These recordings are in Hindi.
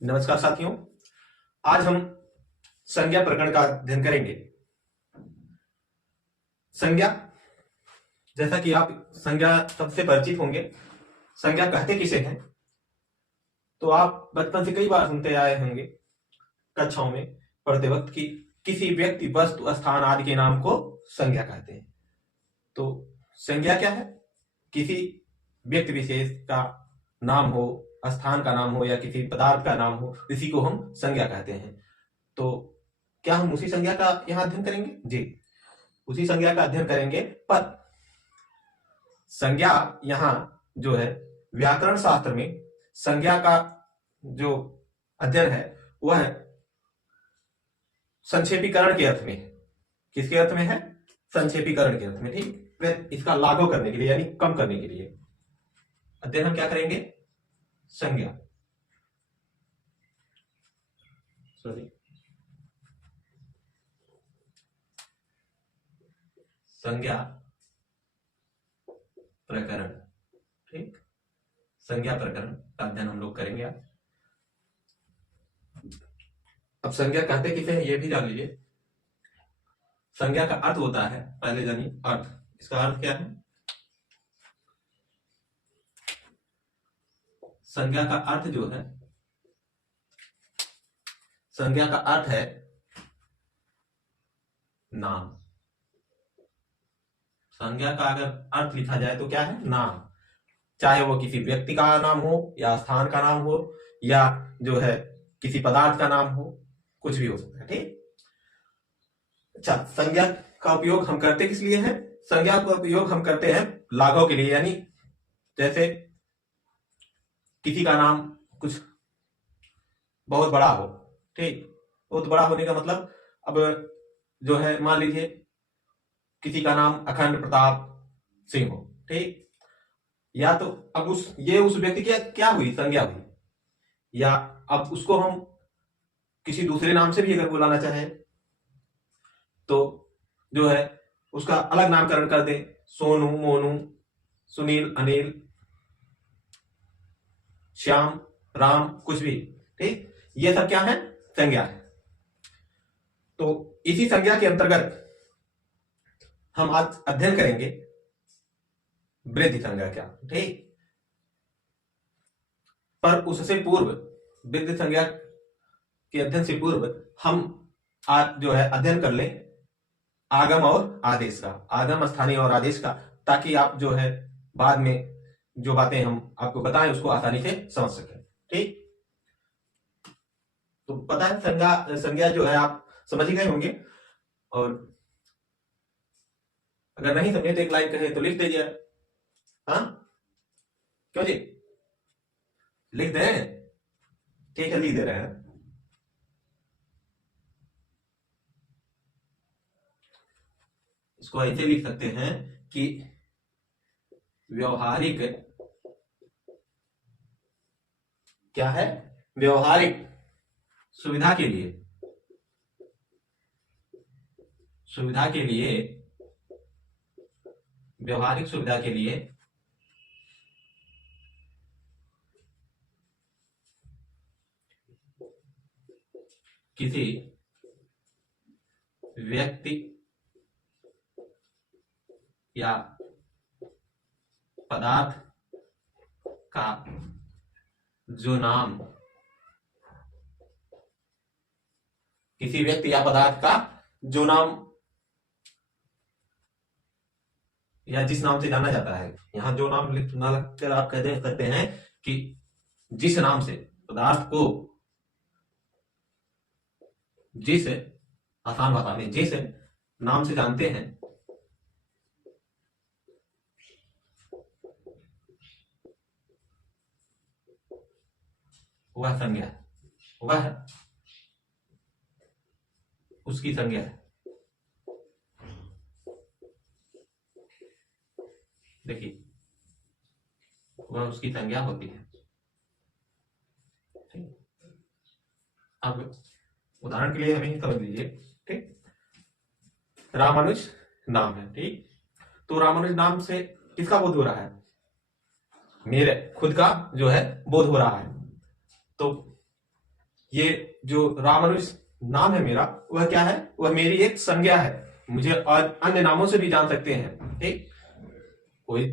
नमस्कार साथियों, आज हम संज्ञा प्रकरण का अध्ययन करेंगे। संज्ञा, जैसा कि आप संज्ञा सबसे परिचित होंगे। संज्ञा कहते किसे हैं? तो आप बचपन से कई बार सुनते आए होंगे कक्षाओं में पढ़ते वक्त कि किसी व्यक्ति, वस्तु, स्थान आदि के नाम को संज्ञा कहते हैं। तो संज्ञा क्या है? किसी व्यक्ति विशेष का नाम हो, स्थान का नाम हो या किसी पदार्थ का नाम हो, इसी को हम संज्ञा कहते हैं। तो क्या हम उसी संज्ञा का यहाँ अध्ययन करेंगे? जी, उसी संज्ञा का अध्ययन करेंगे। पर संज्ञा यहाँ जो है व्याकरण शास्त्र में संज्ञा का जो अध्ययन है वह संक्षेपीकरण के अर्थ में है। किसके अर्थ में है? संक्षेपीकरण के अर्थ में। ठीक, इसका लागू करने के लिए यानी कम करने के लिए अध्ययन हम क्या करेंगे? संज्ञा, संज्ञा प्रकरण। ठीक, संज्ञा प्रकरण का अध्ययन हम लोग करेंगे आज। अब संज्ञा कहते किसे हैं ये भी जान लीजिए। संज्ञा का अर्थ होता है, पहले जानिए अर्थ। इसका अर्थ क्या है? संज्ञा का अर्थ जो है, संज्ञा का अर्थ है नाम। संज्ञा का अगर अर्थ लिखा जाए तो क्या है? नाम। चाहे वो किसी व्यक्ति का नाम हो या स्थान का नाम हो या जो है किसी पदार्थ का नाम हो, कुछ भी हो सकता है। ठीक, अच्छा, संज्ञा का उपयोग हम करते किस लिए हैं? संज्ञा का उपयोग हम करते हैं लाघव के लिए, यानी जैसे किसी का नाम कुछ बहुत बड़ा हो। ठीक, बहुत बड़ा होने का मतलब, अब जो है मान लीजिए किसी का नाम अखंड प्रताप सिंह हो। ठीक, या तो अब उस व्यक्ति की क्या हुई? संज्ञा हुई। या अब उसको हम किसी दूसरे नाम से भी अगर बुलाना चाहें तो जो है उसका अलग नामकरण कर दें, सोनू, मोनू, सुनील, अनिल, श्याम, राम, कुछ भी। ठीक, ये सब क्या है? संज्ञा है। तो इसी संज्ञा के अंतर्गत हम आज अध्ययन करेंगे वृद्धि संज्ञा क्या। ठीक, पर उससे पूर्व, वृद्धि संज्ञा के अध्ययन से पूर्व हम आज जो है अध्ययन कर लें आगम और आदेश का, आगम, स्थानीय और आदेश का, ताकि आप जो है बाद में जो बातें हम आपको बताएं उसको आसानी से समझ सकें। ठीक, तो पता है संज्ञा जो है आप समझ ही गए होंगे, और अगर नहीं समझे तो एक लाइन कहे तो लिख दीजिए। हाँ, क्यों जी? लिख दें? ठीक है, लिख दे रहे हैं। इसको ऐसे लिख सकते हैं कि व्यवहारिक, क्या है? व्यवहारिक सुविधा के लिए, व्यवहारिक सुविधा के लिए किसी व्यक्ति या पदार्थ का जो नाम, किसी व्यक्ति या पदार्थ का जो नाम या जिस नाम से जाना जाता है, यहां जो नाम लिखना लगकर आप कह दे सकते हैं कि जिस नाम से पदार्थ को, जिस, आसान भाषा में जिस नाम से जानते हैं, वह संज्ञा है, वह उसकी संज्ञा है। देखिए, वह उसकी संज्ञा होती है। ठीक, अब उदाहरण के लिए हमें समझ लीजिए। ठीक, रामानुज नाम है। ठीक, तो रामानुज नाम से किसका बोध हो रहा है? मेरे खुद का जो है बोध हो रहा है। तो ये जो रामानुज नाम है मेरा, वह क्या है, वह मेरी एक संज्ञा है। मुझे और अन्य नामों से भी जान सकते हैं, ठीक। कोई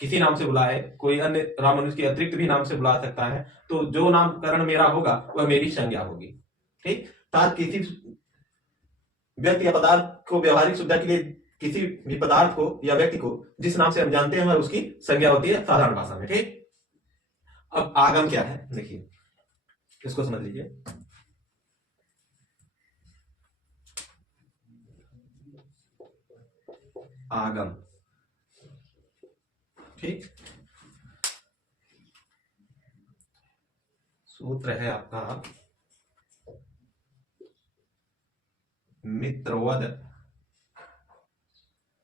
किसी नाम से बुलाए, कोई अन्य रामानुज के अतिरिक्त भी नाम से बुला सकता है। तो जो नामकरण मेरा होगा वह मेरी संज्ञा होगी, ठीक। ताकि किसी व्यक्ति या पदार्थ को व्यवहारिक सुविधा के लिए किसी भी पदार्थ को या व्यक्ति को जिस नाम से हम जानते हैं वह उसकी संज्ञा होती है साधारण भाषा में, ठीक। अब आगम क्या है, देखिए इसको समझ लीजिए। आगम, ठीक। सूत्र है आपका मित्रवद,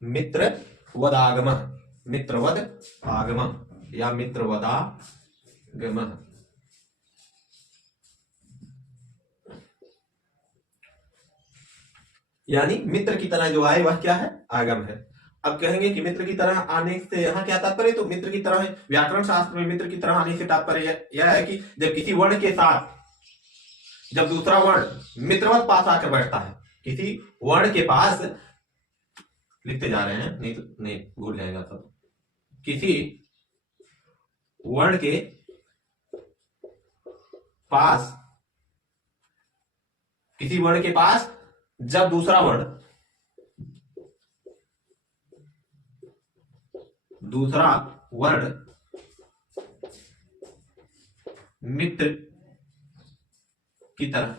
मित्रवदागम, मित्रवद आगम या मित्रवदागम। यानी मित्र की तरह जो आए वह क्या है, आगम है। अब कहेंगे कि मित्र की तरह आने से यहाँ क्या तात्पर्य, तो मित्र की तरह है व्याकरण शास्त्र में मित्र की तरह आने से तात्पर्य यह है कि जब किसी वर्ण के साथ जब दूसरा वर्ण मित्रवत पास आकर बैठता है, किसी वर्ण के पास, लिखते जा रहे हैं नहीं तो नहीं भूल जाएगा सब, किसी वर्ण के पास, किसी वर्ण के पास जब दूसरा वर्ण मित्र की तरह,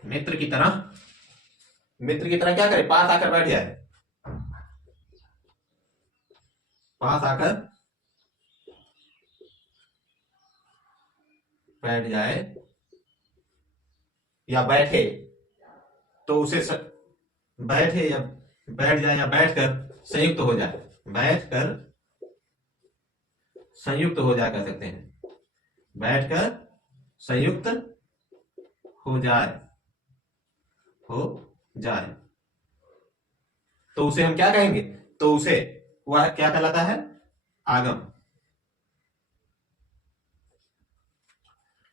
मित्र की तरह क्या करे, पास आकर बैठ जाए, पास आकर बैठ जाए या बैठे, तो उसे बैठे या बैठ जाए या बैठकर संयुक्त हो जाए, बैठकर संयुक्त हो जाए कह सकते हैं, बैठकर संयुक्त हो जाए, तो उसे हम क्या कहेंगे, तो उसे वह क्या कहलाता है, आगम।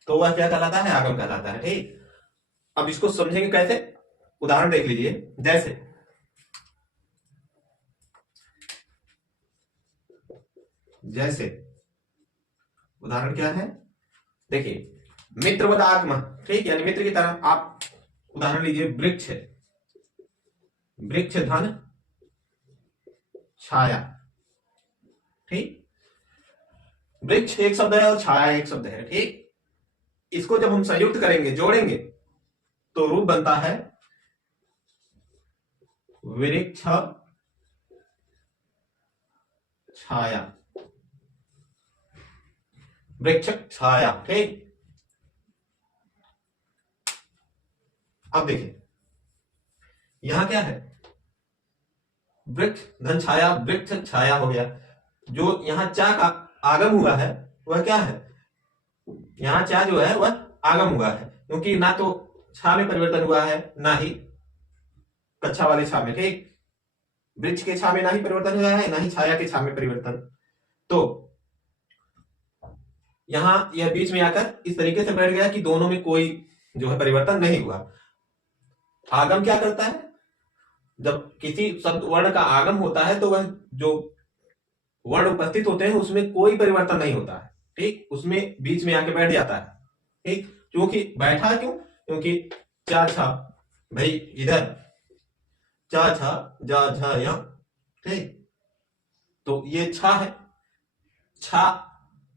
तो वह क्या कहलाता है, आगम कहलाता है, ठीक। अब इसको समझेंगे कैसे, उदाहरण देख लीजिए। जैसे उदाहरण क्या है, देखिए मित्रवद आगम, ठीक, यानी मित्र की तरह। आप उदाहरण लीजिए, वृक्ष, वृक्ष धन छाया, ठीक। वृक्ष एक शब्द है और छाया एक शब्द है, ठीक। इसको जब हम संयुक्त करेंगे, जोड़ेंगे, तो रूप बनता है वृक्ष छाया, वृक्ष छाया, ठीक। अब देखिए यहां क्या है, वृक्ष धन छाया, वृक्ष छाया हो गया। जो यहां चा का आगम हुआ है वह क्या है, यहां चा जो है वह आगम हुआ है, क्योंकि ना तो छा में परिवर्तन हुआ है ना ही कक्षा वाले छा में, ठीक। वृक्ष के छा में ना ही परिवर्तन हुआ है, ना ही छाया के छा में परिवर्तन। तो यहां यह बीच में आकर इस तरीके से बैठ गया कि दोनों में कोई जो है परिवर्तन नहीं हुआ। आगम क्या करता है, जब किसी शब्द वर्ण का आगम होता है तो वह जो वर्ण उपस्थित होते हैं उसमें कोई परिवर्तन नहीं होता है, ठीक। उसमें बीच में आके बैठ जाता है, ठीक। क्योंकि बैठा क्यों, क्योंकि चा छा, भाई इधर चा छा जा झा या, ठीक। तो ये छा है, छा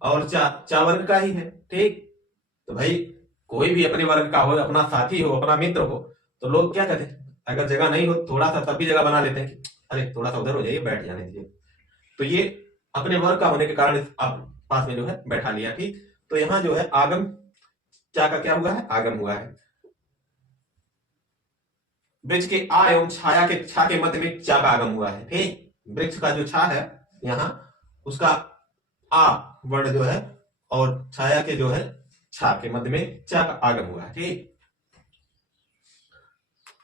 और चा वर्ग का ही है, ठीक। तो भाई कोई भी अपने वर्ग का हो, अपना साथी हो, अपना मित्र हो, तो लोग क्या कहते हैं, अगर जगह नहीं हो थोड़ा सा तब भी जगह बना लेते हैं कि अरे थोड़ा सा उधर हो जाइए, बैठ जाने दीजिए। तो ये अपने वर्ग का होने के कारण आप पास में जो है बैठा लिया, ठीक। तो यहां जो है आगम चा का क्या हुआ है, आगम हुआ है। वृक्ष के आ एवं छाया के छा के मध्य में चा का आगम हुआ है, ठीक। वृक्ष का जो छा है यहाँ, उसका आ वर्ण जो है और छाया के जो है छा के मध्य में चा का आगम हुआ है, ठीक।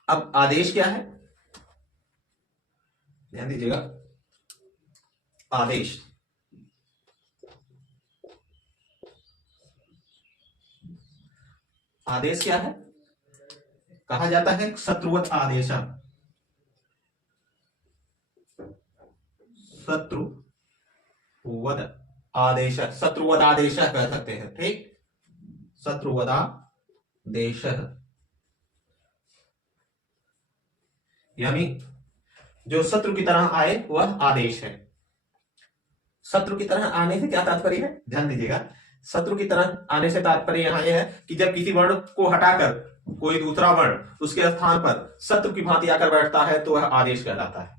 अब आदेश क्या है, ध्यान दीजिएगा। आदेश। आदेश क्या है? कहा जाता है शत्रुवत आदेश। शत्रुवद आदेश, शत्रुवद आदेश कह सकते हैं, ठीक। शत्रुवदादेश यानी जो शत्रु की तरह आए वह आदेश है। शत्रु की तरह आने से क्या तात्पर्य है, ध्यान दीजिएगा। शत्रु की तरह आने से तात्पर्य यहां यह है कि जब किसी वर्ण को हटाकर कोई दूसरा वर्ण उसके स्थान पर शत्रु की भांति आकर बैठता है तो वह आदेश कहलाता है।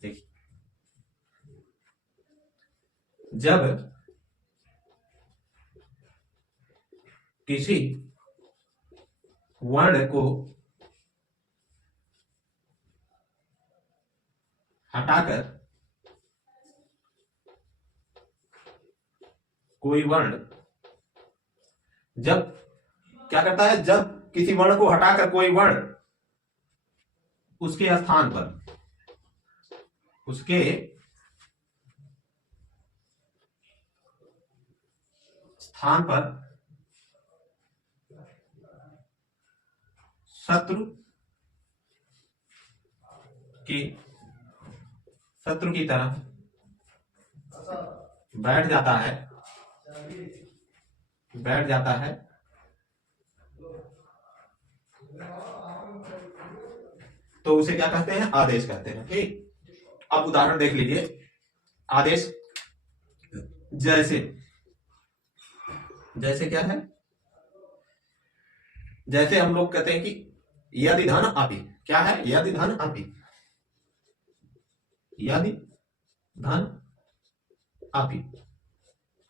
देखिए, जब किसी वर्ण को हटाकर कोई वर्ण जब क्या करता है, जब किसी वर्ण को हटाकर कोई वर्ण उसके स्थान पर शत्रु की तरह बैठ जाता है तो उसे क्या कहते हैं, आदेश कहते हैं, ठीक। अब उदाहरण देख लीजिए। आदेश जैसे क्या है, जैसे हम लोग कहते हैं कि यदि धन अपि, क्या है, यदि धन अपि, यदि धन अपि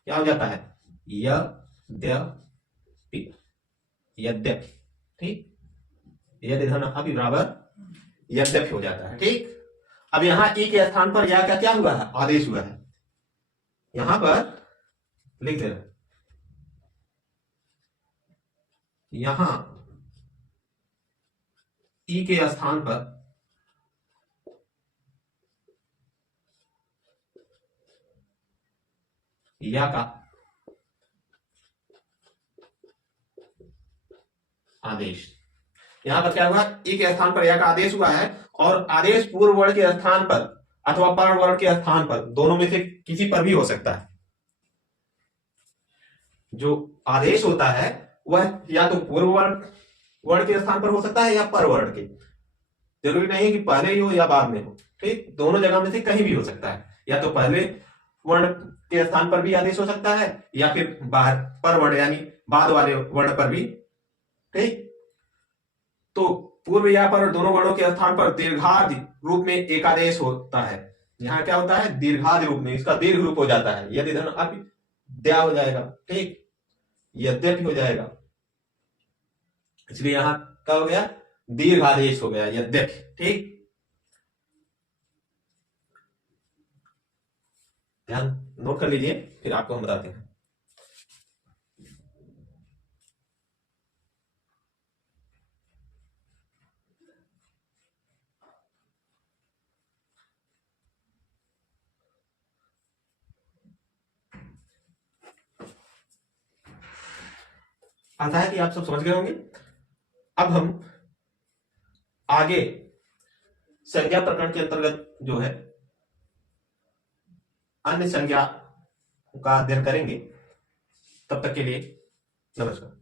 क्या हो जाता है, यद्यपि, यद्यपि, ठीक। यदि धन अपि बराबर यद्यपि हो जाता है, ठीक। अब यहां ई के स्थान पर या का क्या हुआ है, आदेश हुआ है। यहां पर लिख देना, यहां ई के स्थान पर या का आदेश। यहां पर क्या हुआ, ई के स्थान पर या का आदेश हुआ है और आदेश पूर्व वर्ण के स्थान पर अथवा पर वर्ण के स्थान पर, दोनों में से किसी पर भी हो सकता है। जो आदेश होता है वह या तो पूर्व वर्ण के स्थान पर हो सकता है या पर वर्ण के, जरूरी नहीं है कि पहले ही हो या बाद में हो, ठीक। दोनों जगह में से कहीं भी हो सकता है, या तो पहले वर्ण के स्थान पर भी आदेश हो सकता है या फिर बाहर पर वर्ण यानी बाद वाले वर्ण पर भी, ठीक। तो पूर्व या पर दोनों वर्णों के स्थान पर दीर्घादि रूप में एक आदेश होता है। यहां क्या होता है, दीर्घादि रूप में, इसका दीर्घ रूप हो जाता है। यदि धन अपि द्या हो जाएगा, ठीक, यद्यपि हो जाएगा, इसलिए यहां क्या हो गया, दीर्घ आदेश हो गया, यद्यपि, ठीक। ध्यान नोट कर लीजिए, फिर आपको हम बताते हैं। आता है कि आप सब समझ गए होंगे। अब हम आगे संज्ञा प्रकरण के अंतर्गत जो है अन्य संज्ञा का अध्ययन करेंगे। तब तक के लिए नमस्कार।